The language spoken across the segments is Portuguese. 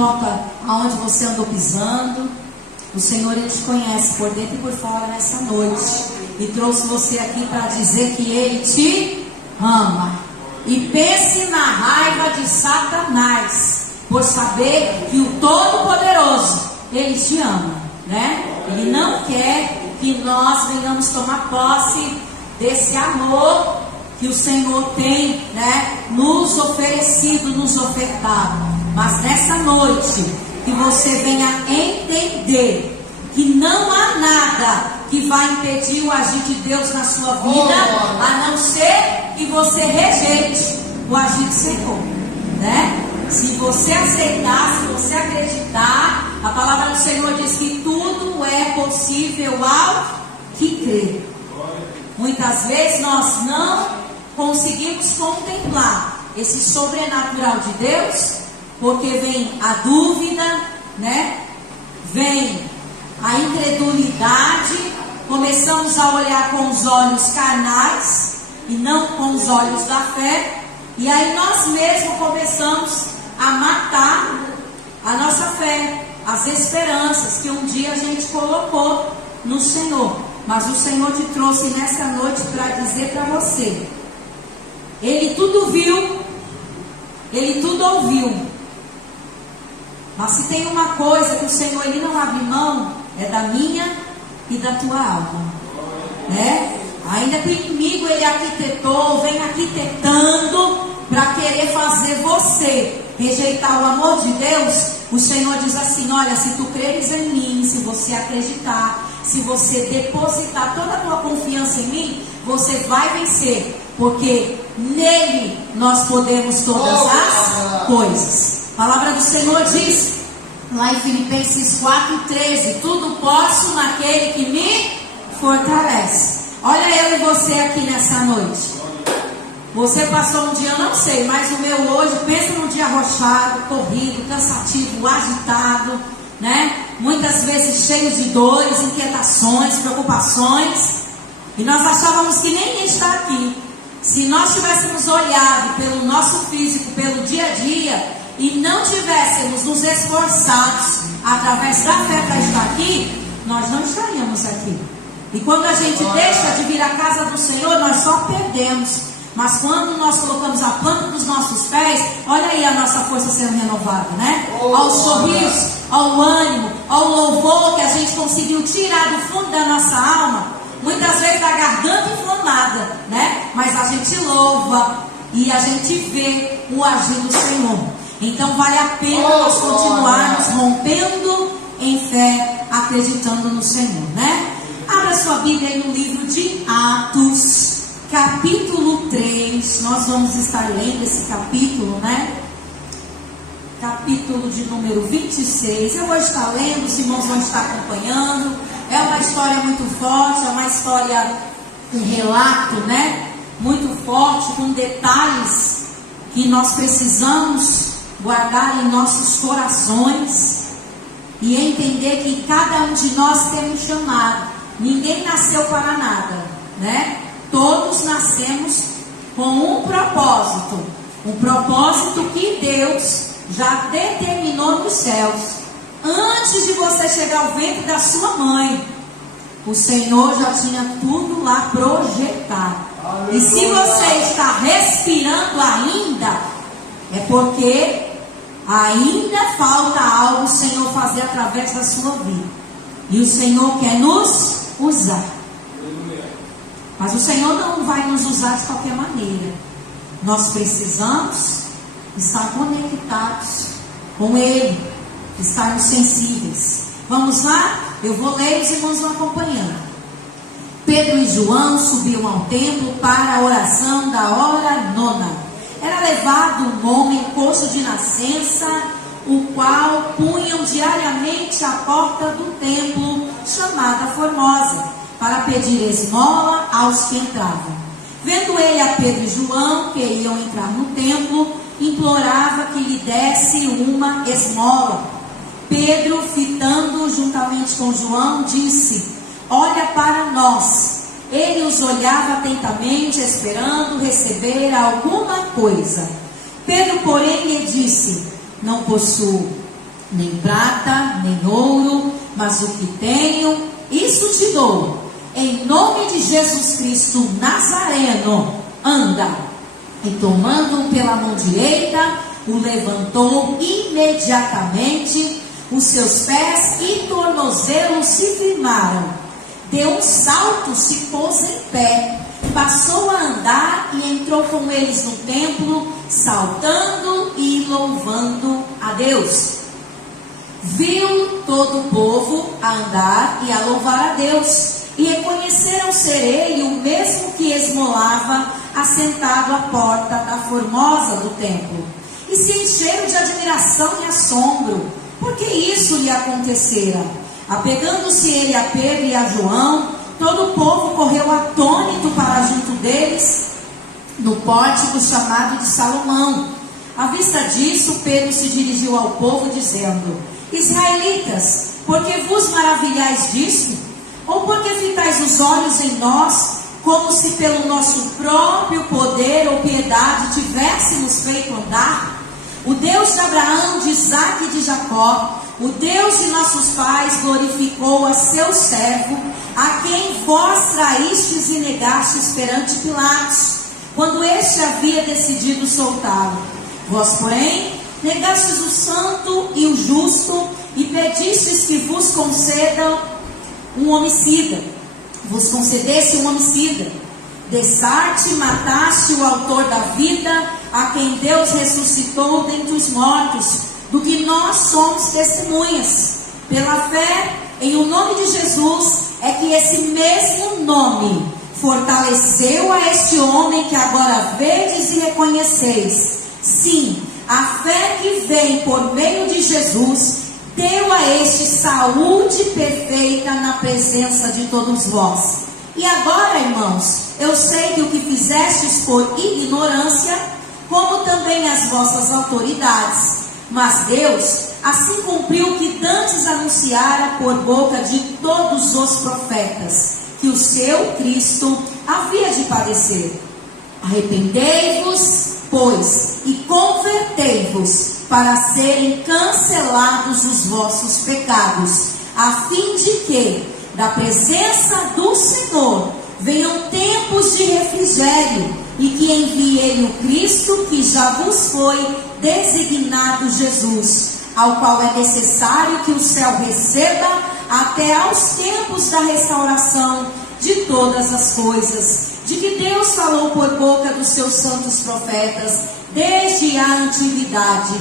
importa aonde você andou pisando, o Senhor, Ele te conhece por dentro e por fora nessa noite, e trouxe você aqui para dizer que Ele te ama. E pense na raiva de Satanás, por saber que o Todo-Poderoso, Ele te ama, né? Ele não quer que nós venhamos tomar posse desse amor que o Senhor tem, né, nos oferecido, nos ofertado. Mas nessa noite, que você venha entender que não há nada que vai impedir o agir de Deus na sua vida, a não ser que você rejeite o agir do Senhor, né? Se você aceitar, se você acreditar, a palavra do Senhor diz que tudo é possível ao que crê. Muitas vezes nós não conseguimos contemplar esse sobrenatural de Deus, porque vem a dúvida, né? Vem a incredulidade, começamos a olhar com os olhos carnais e não com os olhos da fé, e aí nós mesmos começamos a matar a nossa fé, as esperanças que um dia a gente colocou no Senhor. Mas o Senhor te trouxe nessa noite para dizer para você: Ele tudo viu, Ele tudo ouviu, mas se tem uma coisa que o Senhor, Ele não abre mão, é da minha e da tua alma, né? Ainda que o inimigo, ele arquitetou, vem arquitetando para querer fazer você rejeitar o amor de Deus, o Senhor diz assim: olha, se tu creres em mim, se você acreditar, se você depositar toda a tua confiança em mim, você vai vencer, porque nele nós podemos todas as coisas. A palavra do Senhor diz lá em Filipenses 4,13: tudo posso naquele que me fortalece. Olha eu e você aqui nessa noite. Você passou um dia, eu não sei, mas o meu hoje, pensa num dia arrochado, corrido, cansativo, agitado, né? Muitas vezes cheio de dores, inquietações, preocupações, e nós achávamos que nem ia estar aqui. Se nós tivéssemos olhado pelo nosso físico, pelo dia a dia, e não tivéssemos nos esforçados através da fé para estar aqui, nós não estaríamos aqui. E quando a gente deixa de vir à casa do Senhor, nós só perdemos. Mas quando nós colocamos a planta dos nossos pés, olha aí a nossa força sendo renovada, né? Ao sorriso, ao ânimo, ao louvor que a gente conseguiu tirar do fundo da nossa alma, muitas vezes da garganta inflamada, né? Mas a gente louva e a gente vê o agir do Senhor. Então vale a pena nós continuarmos rompendo em fé, acreditando no Senhor, né? Abra sua Bíblia aí no livro de Atos, capítulo 3, nós vamos estar lendo esse capítulo, né? Capítulo de número 26. Eu vou estar lendo, os irmãos vão estar acompanhando. É uma história muito forte, é uma história, um relato, né? Muito forte, com detalhes que nós precisamos guardar em nossos corações e entender que cada um de nós tem um chamado. Ninguém nasceu para nada, né? Todos nascemos com um propósito que Deus já determinou nos céus. Antes de você chegar ao ventre da sua mãe, o Senhor já tinha tudo lá projetado. Aleluia. E se você está respirando ainda, é porque ainda falta algo o Senhor fazer através da sua vida. E o Senhor quer nos usar. Mas o Senhor não vai nos usar de qualquer maneira. Nós precisamos estar conectados com Ele, estarmos sensíveis. Vamos lá? Eu vou ler, os irmãos vão acompanhando. Pedro e João subiam ao templo para a oração da hora nona. Era levado um homem coxo de nascença, o qual punham diariamente à porta do templo, chamada Formosa, para pedir esmola aos que entravam. Vendo ele a Pedro e João, que iam entrar no templo, implorava que lhe desse uma esmola. Pedro, fitando juntamente com João, disse: olha para nós. Ele os olhava atentamente, esperando receber alguma coisa. Pedro, porém, lhe disse: não possuo nem prata, nem ouro, mas o que tenho, isso te dou. Em nome de Jesus Cristo Nazareno, anda. E tomando-o pela mão direita, o levantou imediatamente. Os seus pés e tornozelos se firmaram. Deu um salto, se pôs em pé, passou a andar e entrou com eles no templo, saltando e louvando a Deus. Viu todo o povo a andar e a louvar a Deus, e reconheceram ser ele o mesmo que esmolava assentado à porta da formosa do templo. E se encheram de admiração e assombro, porque isso lhe acontecera. Apegando-se ele a Pedro e a João, todo o povo correu atônito para junto deles, no pórtico chamado de Salomão. À vista disso, Pedro se dirigiu ao povo, dizendo: Israelitas, por que vos maravilhais disso? Ou por que fitais os olhos em nós, como se pelo nosso próprio poder ou piedade tivéssemos feito andar? O Deus de Abraão, de Isaque e de Jacó, o Deus de nossos pais, glorificou a seu servo, a quem vós traístes e negastes perante Pilatos, quando este havia decidido soltá-lo. Vós, porém, negastes o santo e o justo, e pedistes que vos concedam um homicida, vos concedesse um homicida. Dessarte, mataste o autor da vida, a quem Deus ressuscitou dentre os mortos, do que nós somos testemunhas. Pela fé em o nome de Jesus, é que esse mesmo nome fortaleceu a este homem que agora vedes e reconheceis. Sim, a fé que vem por meio de Jesus deu a este saúde perfeita na presença de todos vós. E agora, irmãos, eu sei que o que fizestes por ignorância, como também as vossas autoridades, mas Deus assim cumpriu o que dantes anunciara por boca de todos os profetas, que o seu Cristo havia de padecer. Arrependei-vos, pois, e convertei-vos, para serem cancelados os vossos pecados, a fim de que, da presença do Senhor, venham tempos de refrigério, e que envie ele o Cristo, que já vos foi designado Jesus, ao qual é necessário que o céu receba até aos tempos da restauração de todas as coisas, de que Deus falou por boca dos seus santos profetas desde a antiguidade.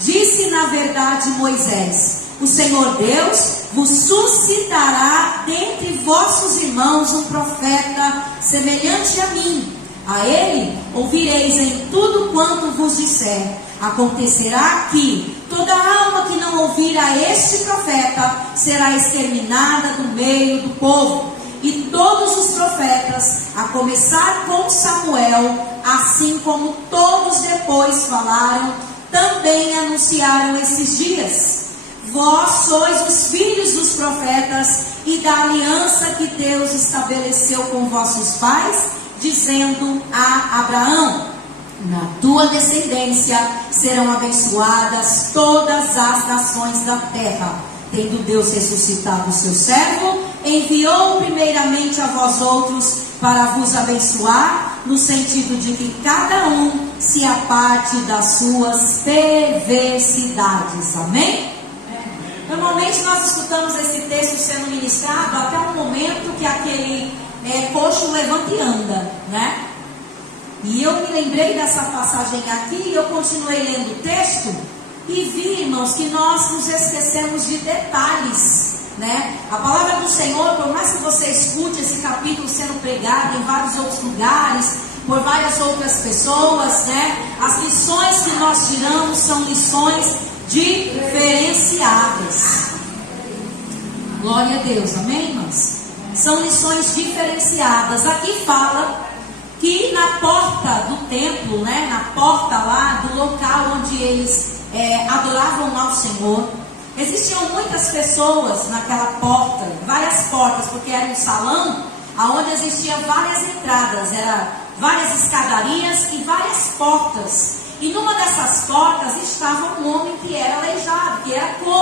Disse na verdade Moisés: o Senhor Deus vos suscitará dentre vossos irmãos um profeta semelhante a mim. A ele ouvireis em tudo quanto vos disser. Acontecerá que toda alma que não ouvir a este profeta será exterminada do meio do povo. E todos os profetas, a começar com Samuel, assim como todos depois falaram, também anunciaram esses dias. Vós sois os filhos dos profetas e da aliança que Deus estabeleceu com vossos pais, dizendo a Abraão: na tua descendência serão abençoadas todas as nações da terra. Tendo Deus ressuscitado o seu servo, enviou primeiramente a vós outros para vos abençoar, no sentido de que cada um se aparte das suas perversidades. Amém? Normalmente nós escutamos esse texto sendo ministrado até o momento que aquele coxo levanta e anda, né? E eu me lembrei dessa passagem aqui e eu continuei lendo o texto e vi, irmãos, que nós nos esquecemos de detalhes, né? A palavra do Senhor, por mais que você escute esse capítulo sendo pregado em vários outros lugares, por várias outras pessoas, né? As lições que nós tiramos são lições diferenciadas. Glória a Deus, amém, irmãos? São lições diferenciadas. Aqui fala que na porta do templo, né, na porta lá do local onde eles adoravam ao Senhor, existiam muitas pessoas naquela porta, várias portas, porque era um salão onde existiam várias entradas, eram várias escadarias e várias portas. E numa dessas portas estava um homem que era aleijado, que era coxo.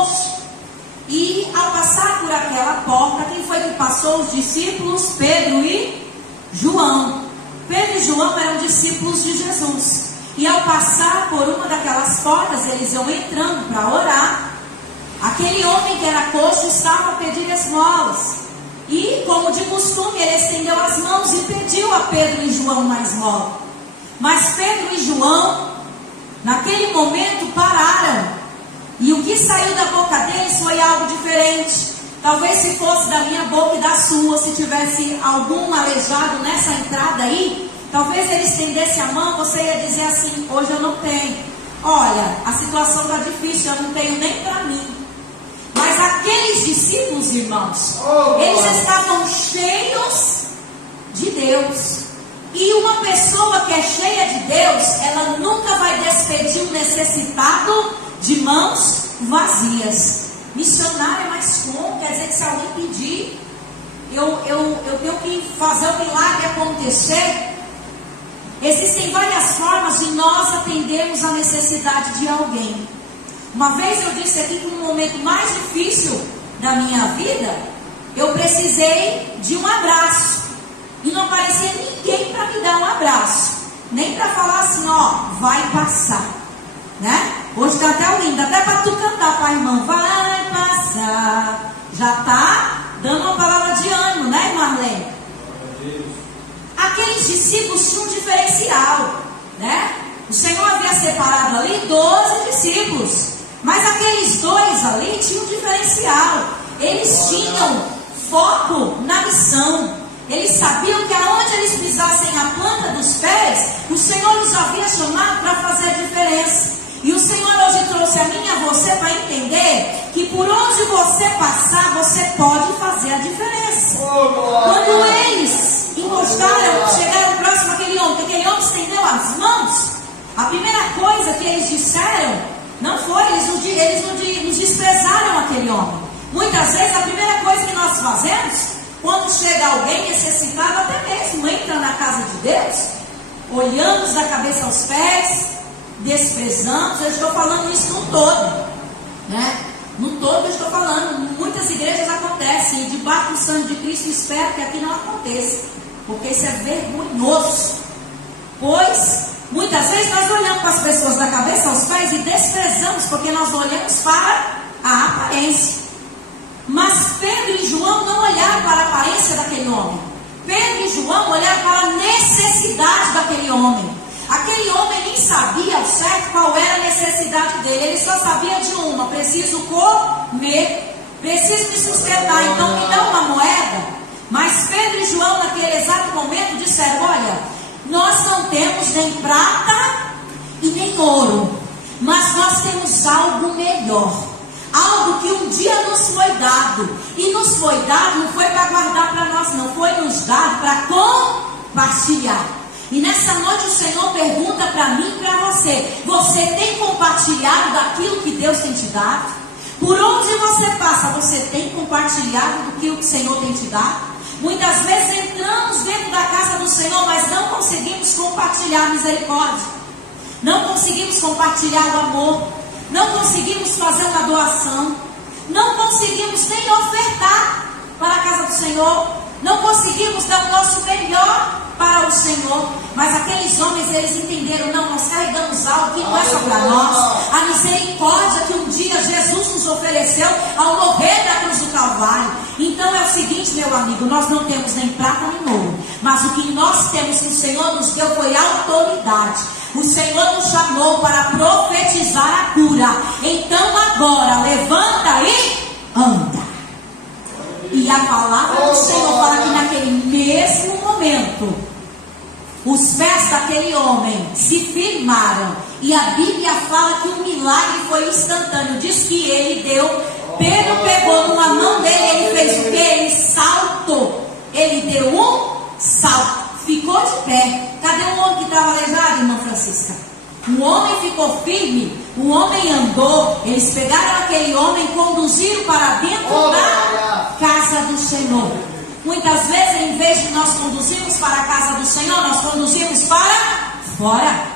daquela porta, quem foi que passou? Os discípulos Pedro e João. Pedro e João eram discípulos de Jesus. E ao passar por uma daquelas portas, eles iam entrando para orar. Aquele homem que era coxo estava a pedir esmolas. E, como de costume, ele estendeu as mãos e pediu a Pedro e João uma esmola. Mas Pedro e João, naquele momento, pararam. E o que saiu da boca deles foi algo diferente. Talvez se fosse da minha boca e da sua, se tivesse algum aleijado nessa entrada aí, talvez ele estendesse a mão, você ia dizer assim: hoje eu não tenho. Olha, a situação está difícil, eu não tenho nem para mim. Mas aqueles discípulos, irmãos, eles estavam cheios de Deus. E uma pessoa que é cheia de Deus, ela nunca vai despedir um necessitado de mãos vazias. Missionário é mais como? Quer dizer que se alguém pedir, eu tenho que fazer o milagre acontecer. Existem várias formas de nós atendermos a necessidade de alguém. Uma vez eu disse aqui que no momento mais difícil da minha vida, eu precisei de um abraço. E não aparecia ninguém para me dar um abraço. Nem para falar assim, ó, vai passar. Né? Hoje está até o lindo, até para tu cantar para irmão, vai passar. Já está dando uma palavra de ânimo, né, Marlene? Aqueles discípulos tinham um diferencial, né? O Senhor havia separado ali 12 discípulos, mas aqueles dois ali tinham um diferencial. Eles tinham foco na missão. Eles sabiam que aonde eles pisassem a planta dos pés, o Senhor os havia chamado para fazer a diferença. E o Senhor hoje trouxe a mim e a você para entender que por onde você passar, você pode fazer a diferença. Quando eles encostaram, chegaram próximo àquele homem, que aquele homem estendeu as mãos, a primeira coisa que eles disseram, não foi, eles nos desprezaram aquele homem. Muitas vezes a primeira coisa que nós fazemos, quando chega alguém necessitado, até mesmo entra na casa de Deus, olhamos da cabeça aos pés, desprezamos. Eu estou falando isso no todo, né? No todo eu estou falando. Muitas igrejas acontecem, e debaixo do sangue de Cristo espero que aqui não aconteça, porque isso é vergonhoso. Pois muitas vezes nós olhamos para as pessoas da cabeça aos pés e desprezamos, porque nós olhamos para a aparência. Mas Pedro e João não olharam para a aparência daquele homem. Pedro e João olharam para a necessidade daquele homem. Aquele homem nem sabia ao certo qual era a necessidade dele. Ele só sabia de uma: preciso comer, preciso me sustentar, então me dá uma moeda. Mas Pedro e João naquele exato momento disseram: olha, nós não temos nem prata e nem ouro, mas nós temos algo melhor. Algo que um dia nos foi dado. E nos foi dado, não foi para guardar para nós, não. Foi nos dado para compartilhar. E nessa noite o Senhor pergunta para mim e para você: você tem compartilhado daquilo que Deus tem te dado? Por onde você passa, você tem compartilhado do que o Senhor tem te dado? Muitas vezes entramos dentro da casa do Senhor, mas não conseguimos compartilhar a misericórdia. Não conseguimos compartilhar o amor. Não conseguimos fazer uma doação. Não conseguimos nem ofertar para a casa do Senhor. Não conseguimos dar o nosso melhor para o Senhor. Mas aqueles homens, eles entenderam: não, nós carregamos algo que não é só para nós. A misericórdia que um dia Jesus nos ofereceu ao morrer da cruz do Calvário. Então é o seguinte, meu amigo, nós não temos nem prata nem ouro, mas o que nós temos, que o Senhor nos deu, foi autoridade. O Senhor nos chamou para profetizar a cura. Então agora levanta e anda. E a palavra do Senhor fala que naquele mesmo momento os pés daquele homem se firmaram. E a Bíblia fala que o milagre foi instantâneo. Diz que ele deu, Pedro pegou numa mão dele, ele fez o que? Ele saltou. Ele deu um salto, ficou de pé. Cadê o homem que estava aleijado, irmã Francisca? O homem ficou firme, o homem andou. Eles pegaram aquele homem e conduziram para dentro da casa do Senhor. Muitas vezes, em vez de nós conduzirmos para a casa do Senhor, nós conduzimos para fora.